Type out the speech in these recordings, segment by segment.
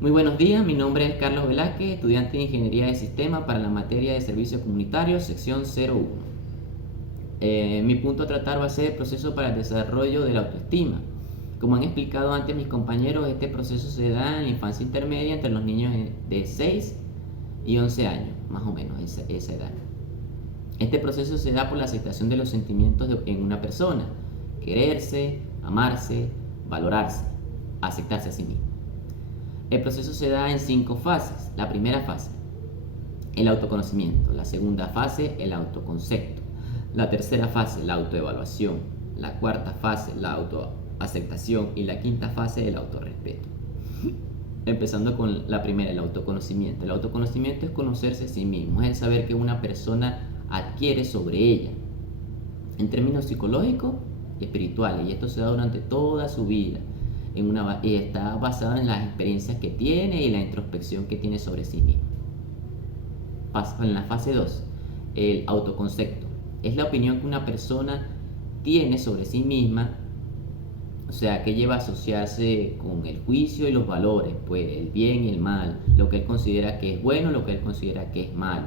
Muy buenos días, mi nombre es Carlos Velázquez, estudiante de Ingeniería de Sistemas para la materia de Servicios Comunitarios, sección 01. Mi punto a tratar va a ser el proceso para el desarrollo de la autoestima. Como han explicado antes mis compañeros, este proceso se da en la infancia intermedia entre los niños de 6 y 11 años, más o menos esa edad. Este proceso se da por la aceptación de los sentimientos en una persona: quererse, amarse, valorarse, aceptarse a sí mismo. El proceso se da en 5 fases. La primera fase, el autoconocimiento. La segunda fase, el autoconcepto. La tercera fase, la autoevaluación. La cuarta fase, la autoaceptación. Y la quinta fase, el autorrespeto. Empezando con la primera, el autoconocimiento. El autoconocimiento es conocerse a sí mismo, es el saber que una persona adquiere sobre ella, en términos psicológicos y espirituales, y esto se da durante toda su vida. Y está basada en las experiencias que tiene y la introspección que tiene sobre sí mismo. En la fase 2, el autoconcepto. Es la opinión que una persona tiene sobre sí misma, o sea, que lleva a asociarse con el juicio y los valores, pues el bien y el mal, lo que él considera que es bueno, lo que él considera que es malo.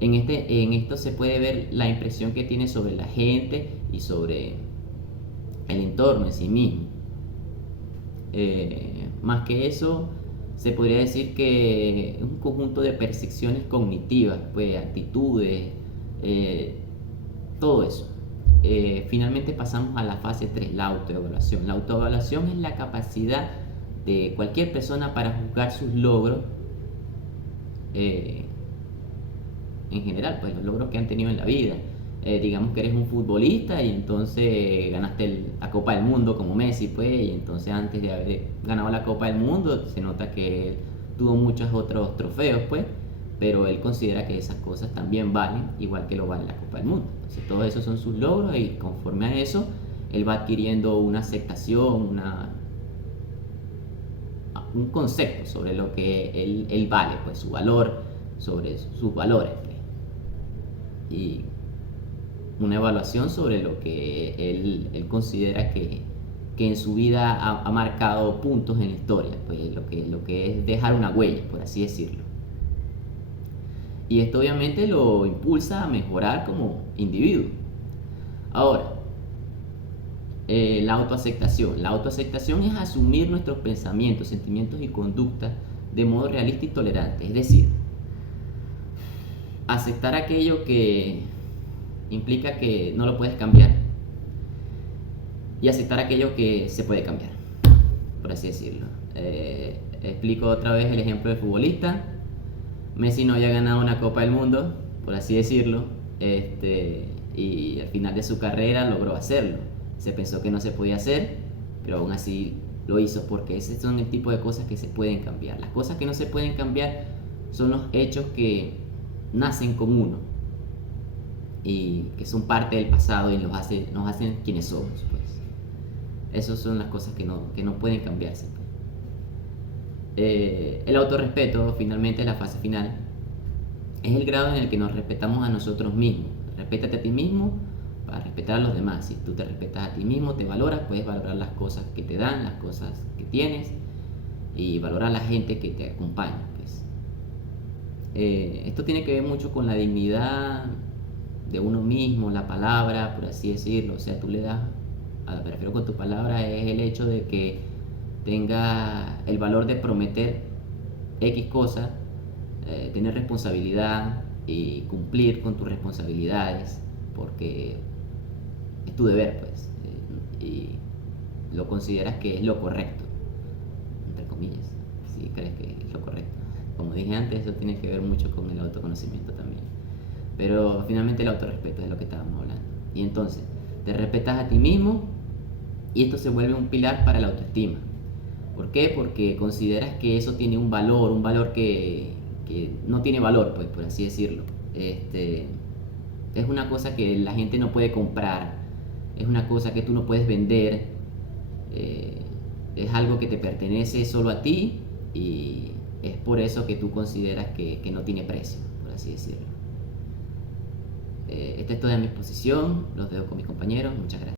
En esto se puede ver la impresión que tiene sobre la gente y sobre el entorno en sí mismo. Más que eso, se podría decir que es un conjunto de percepciones cognitivas, pues actitudes, todo eso. Finalmente pasamos a la fase 3, la autoevaluación. La autoevaluación es la capacidad de cualquier persona para juzgar sus logros, en general, pues los logros que han tenido en la vida. Digamos que eres un futbolista y entonces ganaste la Copa del Mundo como Messi, pues, y entonces antes de haber ganado la Copa del Mundo se nota que él tuvo muchos otros trofeos, pues, pero él considera que esas cosas también valen igual que lo vale la Copa del Mundo. Entonces todos esos son sus logros y conforme a eso él va adquiriendo una aceptación, un concepto sobre lo que él vale, pues su valor, sobre sus valores, pues. Y una evaluación sobre lo que él considera que en su vida ha marcado puntos en la historia, pues lo que es dejar una huella, por así decirlo. Y esto obviamente lo impulsa a mejorar como individuo. Ahora, la autoaceptación. La autoaceptación es asumir nuestros pensamientos, sentimientos y conductas de modo realista y tolerante. Es decir, aceptar aquello que implica que no lo puedes cambiar y aceptar aquello que se puede cambiar, por así decirlo. Explico otra vez el ejemplo del futbolista. Messi no había ganado una Copa del Mundo, por así decirlo, y al final de su carrera logró hacerlo. Se pensó que no se podía hacer, pero aún así lo hizo, porque ese son el tipo de cosas que se pueden cambiar. Las cosas que no se pueden cambiar son los hechos que nacen con uno y que son parte del pasado y nos hacen quienes somos, pues. Esas son las cosas que no pueden cambiarse, pues. El autorrespeto, finalmente, la fase final, es el grado en el que nos respetamos a nosotros mismos. Respétate a ti mismo para respetar a los demás. Si tú te respetas a ti mismo, te valoras, puedes valorar las cosas que te dan, las cosas que tienes, y valorar a la gente que te acompaña, pues. Esto tiene que ver mucho con la dignidad de uno mismo, la palabra, por así decirlo. O sea, tú le das, me refiero con tu palabra, es el hecho de que tenga el valor de prometer X cosas, tener responsabilidad y cumplir con tus responsabilidades, porque es tu deber, pues, y lo consideras que es lo correcto, entre comillas, si crees que es lo correcto. Como dije antes, eso tiene que ver mucho con el autoconocimiento también. Pero finalmente el autorrespeto es de lo que estábamos hablando. Y entonces, te respetas a ti mismo y esto se vuelve un pilar para la autoestima. ¿Por qué? Porque consideras que eso tiene un valor que no tiene valor, pues, por así decirlo. Es una cosa que la gente no puede comprar, es una cosa que tú no puedes vender, es algo que te pertenece solo a ti y es por eso que tú consideras que no tiene precio, por así decirlo. Esta es toda mi exposición, los dejo con mis compañeros, muchas gracias.